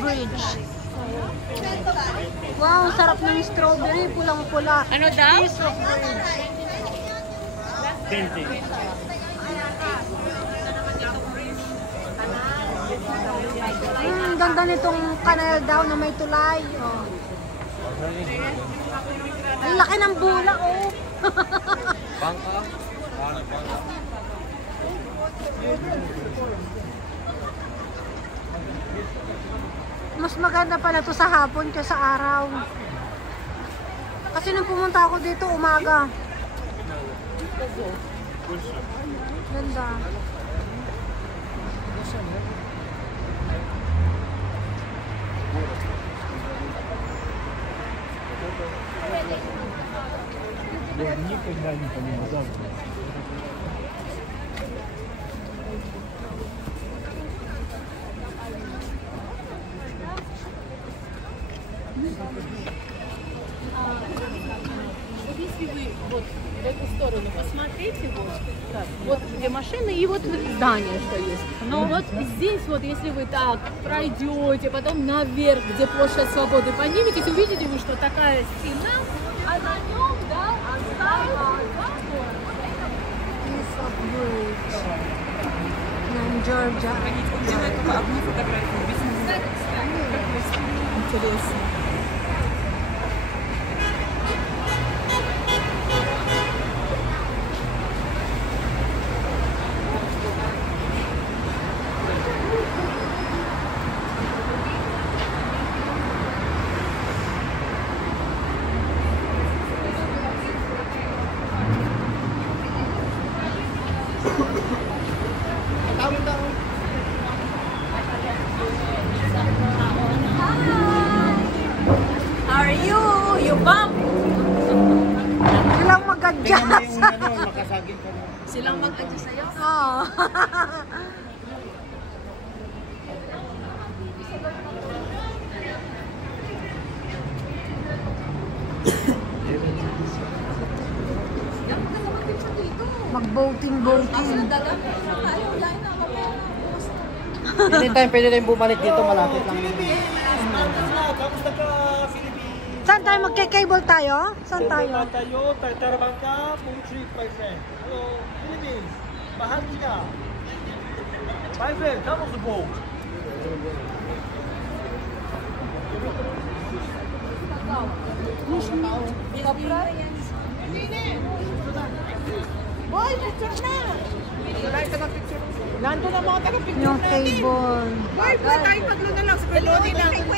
Bridge. Wow, sarap ng strawberry. Pulang-pula. Ano daw? Peace of Bridge. Ganda nitong canal daw na may tulay. Oh. Ang laki ng bula, oh. Bangka? Mas maganda pala to sa hapon kaysa sa araw. Kasi nung pumunta ako dito, umaga. Ganda. Никогда не понимал. Вот если вы вот в эту сторону посмотрите, вот где машина и вот здание, что есть. Но вот здесь вот, если вы так пройдете, потом наверх, где площадь Свободы, подниметесь, увидите вы, что такая стена, а на нем, да, осталось Peace of Bridge. Ng Georgia. интересно. How are you? You bump? Silang mag-adjust. Silang mag-adjust sa'yo? Oo. Mag-boating. Anytime pwede tayong bumalik dito, malapit lang. Kamusta ka, Philippines? Saan tayo? Magkikable tayo? Saan tayo? Tayo, tartarabang ka, full trip, my friend. Hello, Philippines. Mahal kita. My friend, come on the boat. Boy, picture na! Nandun ang mga taga-picture Yung cable. Boy, tayo paglo na lang. Siguro na.